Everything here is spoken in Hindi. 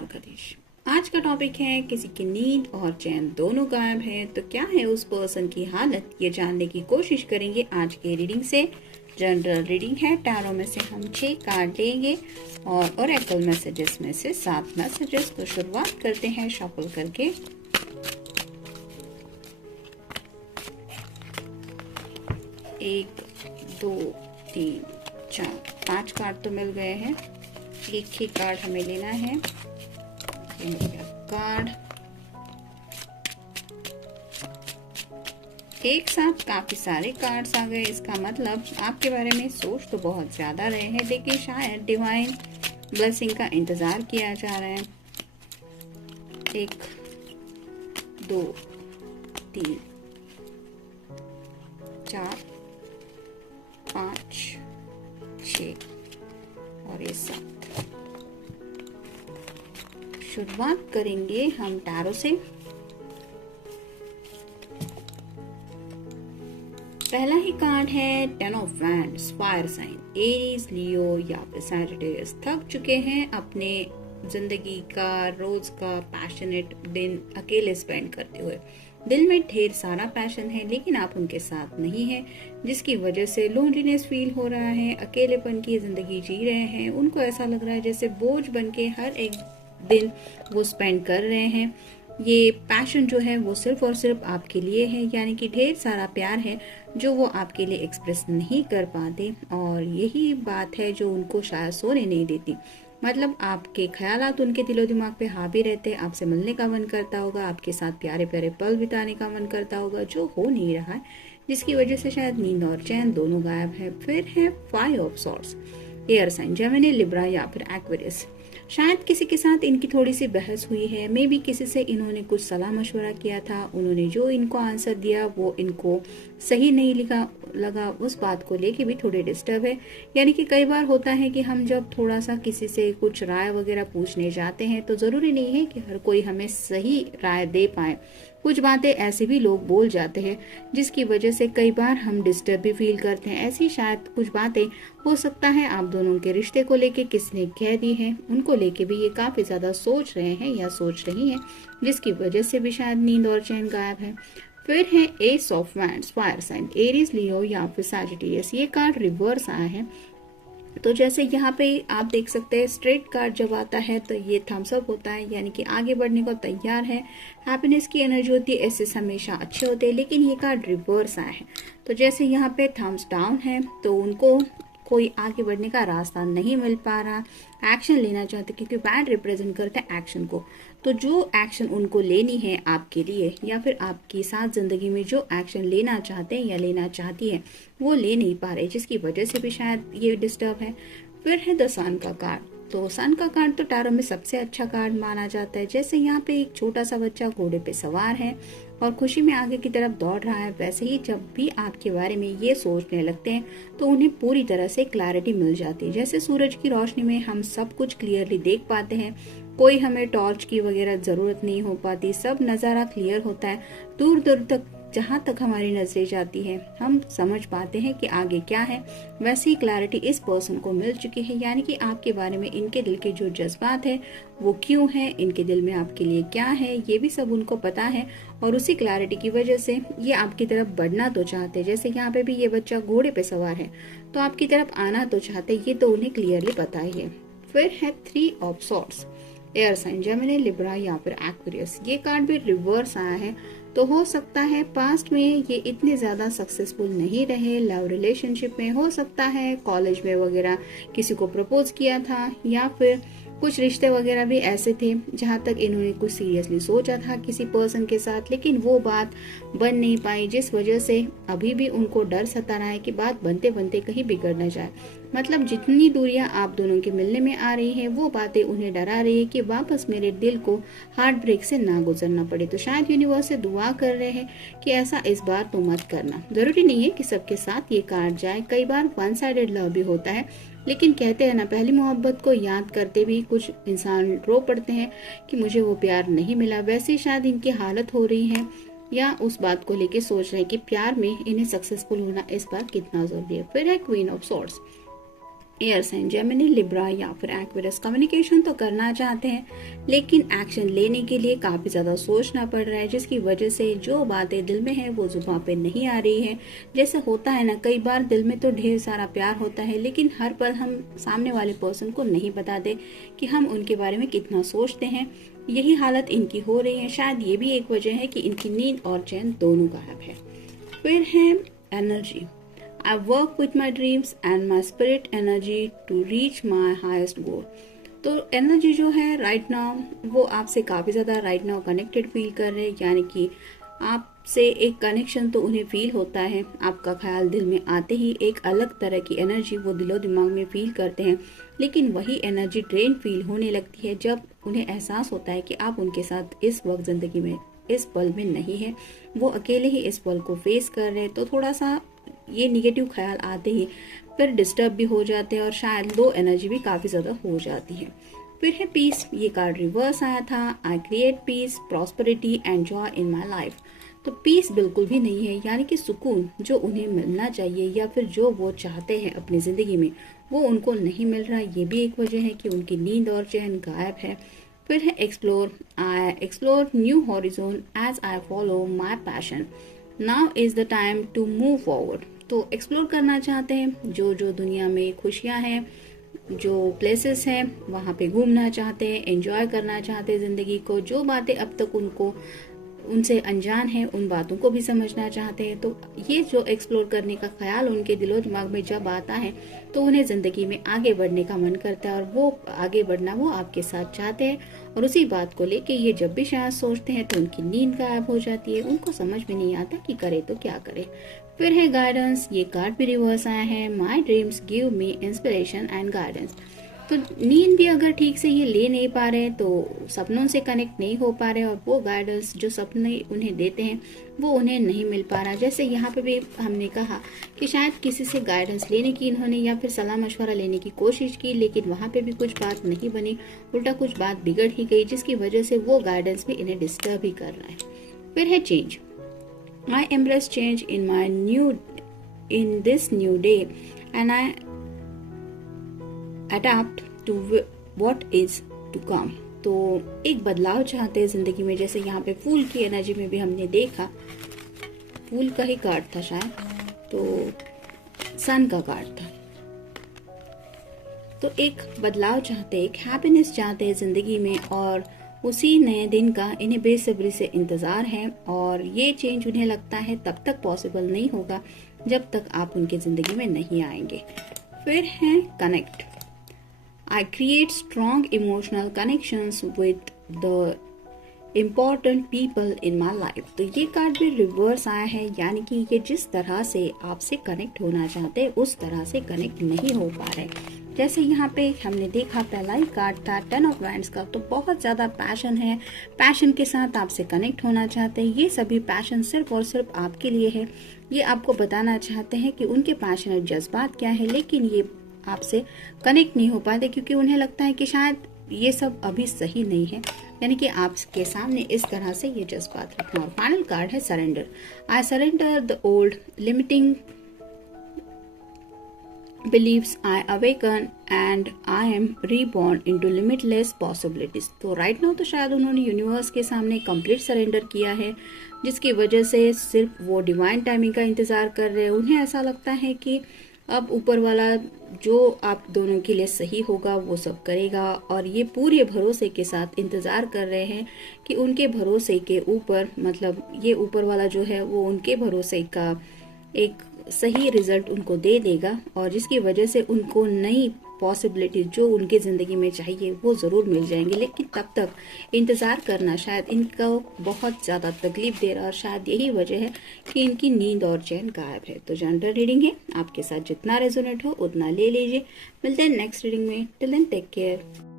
द्वारकाधीश। आज का टॉपिक है किसी की नींद और चैन दोनों गायब है तो क्या है उस पर्सन की हालत, ये जानने की कोशिश करेंगे आज के रीडिंग से। जनरल रीडिंग है, टैरो में से हम 6 कार्ड लेंगे और ओरेकल मैसेजेस में से 7 मैसेजेस। तो शुरुआत करते हैं शफल करके। एक, 2, 3, 4, 5 कार्ड तो मिल गए हैं। एक ही कार्ड हमें लेना है। कार्ड एक साथ काफी सारे कार्ड्स आ गए, इसका मतलब आपके बारे में सोच तो बहुत ज्यादा रहे हैं, लेकिन शायद डिवाइन ब्लेसिंग का इंतजार किया जा रहा है। 1, 2, 3, 4, 5, 6 और ये 7। शुरुआत करेंगे हम टैरो से। पहला ही कार्ड है 10 of wands, fire sign, Aries, Leo या फिर सैजिटेरियस। थक चुके हैं अपने जिंदगी का रोज का पैशनेट दिन अकेले स्पेंड करते हुए। दिल में ढेर सारा पैशन है लेकिन आप उनके साथ नहीं हैं, जिसकी वजह से लोनलीनेस फील हो रहा है। अकेलेपन की जिंदगी जी रहे हैं। उनको ऐसा लग रहा है जैसे बोझ बन के हर एक दिन वो स्पेंड कर रहे हैं। ये पैशन जो है वो सिर्फ और सिर्फ आपके लिए है, यानी कि ढेर सारा प्यार है जो वो आपके लिए एक्सप्रेस नहीं कर पाते, और यही बात है जो उनको शायद सोने नहीं देती। मतलब आपके ख्यालात उनके दिलो दिमाग पे हावी रहते हैं। आपसे मिलने का मन करता होगा, आपके साथ प्यारे प्यारे पल बिताने का मन करता होगा, जो हो नहीं रहा है, जिसकी वजह से शायद नींद और चैन दोनों गायब है। फिर है 5 of swords, air sign, Gemini, Libra या फिर एक्वेरियस। शायद किसी के साथ इनकी थोड़ी सी बहस हुई है। मे बी किसी से इन्होंने कुछ सलाह मशवरा किया था, उन्होंने जो इनको आंसर दिया वो इनको सही नहीं लगा। उस बात को लेके भी थोड़े डिस्टर्ब है। यानी कि कई बार होता है कि हम जब थोड़ा सा किसी से कुछ राय वगैरह पूछने जाते हैं तो जरूरी नहीं है कि हर कोई हमें सही राय दे पाए। कुछ बातें ऐसे भी लोग बोल जाते हैं जिसकी वजह से कई बार हम डिस्टर्ब भी फील करते हैं। ऐसी शायद कुछ बातें हो सकता है आप दोनों के रिश्ते को लेके किसने कह दी है, उनको लेके भी ये काफी ज्यादा सोच रहे हैं या सोच रही हैं, जिसकी वजह से भी शायद नींद और चैन गायब है। फिर है ace of wands, fire sign, Aries, Leo या फिर सैजिटेरियस। ये कार्ड रिवर्स आया है। तो जैसे यहाँ पे आप देख सकते हैं स्ट्रेट कार्ड जब आता है तो ये थम्स अप होता है, यानी कि आगे बढ़ने को तैयार है। हैप्पीनेस की एनर्जी होती है, ऐसे हमेशा अच्छे होते हैं, लेकिन ये कार्ड रिवर्स आया है। तो जैसे यहाँ पे थम्स डाउन है तो उनको कोई आगे बढ़ने का रास्ता नहीं मिल पा रहा, एक्शन लेना चाहते, क्योंकि बैड रिप्रेजेंट करता है एक्शन को। तो जो एक्शन उनको लेनी है आपके लिए या फिर आपकी साथ जिंदगी में जो एक्शन लेना चाहते हैं या लेना चाहती है वो ले नहीं पा रहे, जिसकी वजह से भी शायद ये डिस्टर्ब है। फिर है द सन का कार्ड। तो सन का कार्ड तो टैरो में सबसे अच्छा कार्ड माना जाता है। जैसे यहाँ पे एक छोटा सा बच्चा घोड़े पे सवार है और खुशी में आगे की तरफ दौड़ रहा है, वैसे ही जब भी आपके बारे में ये सोचने लगते हैं तो उन्हें पूरी तरह से क्लैरिटी मिल जाती है। जैसे सूरज की रोशनी में हम सब कुछ क्लियरली देख पाते हैं, कोई हमें टॉर्च की वगैरह जरूरत नहीं हो पाती, सब नजारा क्लियर होता है। दूर दूर तक जहाँ तक हमारी नजरें जाती है हम समझ पाते हैं कि आगे क्या है। वैसी क्लैरिटी इस पर्सन को मिल चुकी है, यानी कि आपके बारे में इनके दिल के जो जज्बात है वो क्यों है, इनके दिल में आपके लिए क्या है, ये भी सब उनको पता है। और उसी क्लैरिटी की वजह से ये आपकी तरफ बढ़ना तो चाहते हैं। जैसे यहाँ पे भी ये बच्चा घोड़े पे सवार है तो आपकी तरफ आना तो चाहते, ये तो उन्हें क्लियरली पता ही है। फिर है 3 of swords, air sign, Gemini, Libra या फिर एक्वेरियस। ये कार्ड भी रिवर्स आया है। तो हो सकता है पास्ट में ये इतने ज्यादा सक्सेसफुल नहीं रहे लव रिलेशनशिप में, हो सकता है कॉलेज में वगैरह किसी को प्रपोज किया था, या फिर कुछ रिश्ते वगैरह भी ऐसे थे जहाँ तक इन्होंने कुछ सीरियसली सोचा था किसी पर्सन के साथ, लेकिन वो बात बन नहीं पाई, जिस वजह से अभी भी उनको डर सता रहा है कि बात बनते बनते कहीं बिगड़ न जाए। मतलब जितनी दूरियां आप दोनों के मिलने में आ रही हैं वो बातें उन्हें डरा रही है कि वापस मेरे दिल को हार्ट ब्रेक से ना गुजरना पड़े। तो शायद यूनिवर्स से दुआ कर रहे हैं कि ऐसा इस बार तो मत करना। जरूरी नहीं है कि सबके साथ ये काट जाए, कई बार वन साइडेड लव भी होता है, लेकिन कहते हैं ना, पहली मोहब्बत को याद करते भी कुछ इंसान रो पड़ते हैं कि मुझे वो प्यार नहीं मिला। वैसे शायद इनकी हालत हो रही है या उस बात को लेके सोच रहे हैं कि प्यार में इन्हें सक्सेसफुल होना इस बार कितना जरूरी है। फिर है queen of swords, air sign Gemini, Libra या फिर एक्वेरियस कम्युनिकेशन तो करना चाहते हैं, लेकिन एक्शन लेने के लिए काफी ज्यादा सोचना पड़ रहा है, जिसकी वजह से जो बातें दिल में है वो जुबान पे नहीं आ रही है। जैसे होता है ना, कई बार दिल में तो ढेर सारा प्यार होता है, लेकिन हर पल हम सामने वाले पर्सन को नहीं बताते कि हम उनके बारे में कितना सोचते हैं। यही हालत इनकी हो रही है। शायद ये भी एक वजह है कि इनकी नींद और चैन दोनों गायब है। फिर है energy. I work with my dreams and my spirit energy to reach my highest goal. तो एनर्जी जो है राइट नाउ वो आपसे काफ़ी ज़्यादा राइट नाउ कनेक्टेड फील कर रहे हैं, यानी कि आपसे एक कनेक्शन तो उन्हें फील होता है। आपका ख्याल दिल में आते ही एक अलग तरह की एनर्जी वो दिलो दिमाग में फील करते हैं, लेकिन वही एनर्जी ड्रेन फील होने लगती है जब उन्हें एहसास होता है कि आप उनके साथ इस वक्त ज़िंदगी में इस पल में नहीं है, वो अकेले ही इस पल को फेस कर रहे हैं। तो थोड़ा सा ये निगेटिव ख्याल आते ही फिर डिस्टर्ब भी हो जाते हैं और शायद लो एनर्जी भी काफ़ी ज़्यादा हो जाती है। फिर है पीस। ये कार्ड रिवर्स आया था। I create peace, prosperity and joy in my life. तो पीस बिल्कुल भी नहीं है, यानी कि सुकून जो उन्हें मिलना चाहिए या फिर जो वो चाहते हैं अपनी ज़िंदगी में वो उनको नहीं मिल रहा। ये भी एक वजह है कि उनकी नींद और चैन गायब है। फिर है explore. I explore new horizon as I follow my passion. Now is the time to move forward. तो एक्सप्लोर करना चाहते हैं, जो जो दुनिया में खुशियां हैं, जो प्लेसेस हैं वहाँ पे घूमना चाहते हैं, एंजॉय करना चाहते हैं ज़िंदगी को। जो बातें अब तक उनसे अनजान है उन बातों को भी समझना चाहते हैं। तो ये जो एक्सप्लोर करने का ख्याल उनके दिलो दिमाग में जब आता है तो उन्हें ज़िंदगी में आगे बढ़ने का मन करता है और वो आगे बढ़ना वो आपके साथ चाहते हैं। और उसी बात को लेके ये जब भी शायद सोचते हैं तो उनकी नींद गायब हो जाती है। उनको समझ में नहीं आता कि करे तो क्या करे। फिर है गाइडेंस। ये कार्ड भी रिवर्स आया है। My dreams give me inspiration and guidance. तो नींद भी अगर ठीक से ये ले नहीं पा रहे तो सपनों से कनेक्ट नहीं हो पा रहे और वो गाइडेंस जो सपने उन्हें देते हैं वो उन्हें नहीं मिल पा रहा। जैसे यहाँ पे भी हमने कहा कि शायद किसी से गाइडेंस लेने की इन्होंने या फिर सलाह मशवरा लेने की कोशिश की, लेकिन वहाँ पे भी कुछ बात नहीं बनी, उल्टा कुछ बात बिगड़ ही गई, जिसकी वजह से वो गाइडेंस भी इन्हें डिस्टर्ब ही कर रहा है। फिर है change. I embrace change in this new day and I adapt to what is to come। तो एक बदलाव चाहते हैं जिंदगी में। जैसे यहाँ पे फूल की एनर्जी में भी हमने देखा, फूल का ही कार्ड था शायद, तो सन का कार्ड था। तो एक बदलाव चाहते हैं, एक हैप्पीनेस चाहते हैं जिंदगी में और उसी नए दिन का इन्हें बेसब्री से इंतजार है। और ये चेंज उन्हें लगता है तब तक पॉसिबल नहीं होगा जब तक आप उनकी जिंदगी में नहीं आएंगे। फिर है connect. I create strong emotional connections with the important people in my life. तो ये कार्ड भी रिवर्स आया है, यानी कि ये जिस तरह से आपसे कनेक्ट होना चाहते हैं उस तरह से कनेक्ट नहीं हो पा रहे। जैसे यहाँ पे हमने देखा पहला ही कार्ड था 10 ऑफ वैंड्स का, तो बहुत ज़्यादा पैशन है, पैशन के साथ आपसे कनेक्ट होना चाहते हैं। ये सभी पैशन सिर्फ और सिर्फ आपके लिए है। ये आपको बताना चाहते हैं कि उनके पैशनेट जज्बात क्या है, लेकिन ये आपसे कनेक्ट नहीं हो पाते क्योंकि उन्हें लगता है कि शायद ये सब अभी सही नहीं है, यानी कि आपके सामने इस तरह से ये जज्बात रखना। और फाइनल कार्ड है surrender. I surrender the old limiting beliefs, I awaken and I am reborn into limitless possibilities। तो राइट नाउ तो शायद उन्होंने यूनिवर्स के सामने कंप्लीट सरेंडर किया है, जिसकी वजह से सिर्फ वो डिवाइन टाइमिंग का इंतजार कर रहे हैं। उन्हें ऐसा लगता है कि अब ऊपर वाला जो आप दोनों के लिए सही होगा वो सब करेगा, और ये पूरे भरोसे के साथ इंतजार कर रहे हैं कि उनके भरोसे के ऊपर, मतलब ये ऊपर वाला जो है वो उनके भरोसे का एक सही रिजल्ट उनको दे देगा, और जिसकी वजह से उनको नई पॉसिबिलिटी जो उनके ज़िंदगी में चाहिए वो ज़रूर मिल जाएंगे। लेकिन तब तक इंतज़ार करना शायद इनको बहुत ज़्यादा तकलीफ दे रहा है, और शायद यही वजह है कि इनकी नींद और चैन गायब है। तो जनरल रीडिंग है, आपके साथ जितना रेजोनेट हो उतना ले लीजिए। मिलते हैं नेक्स्ट रीडिंग में। Till then take care.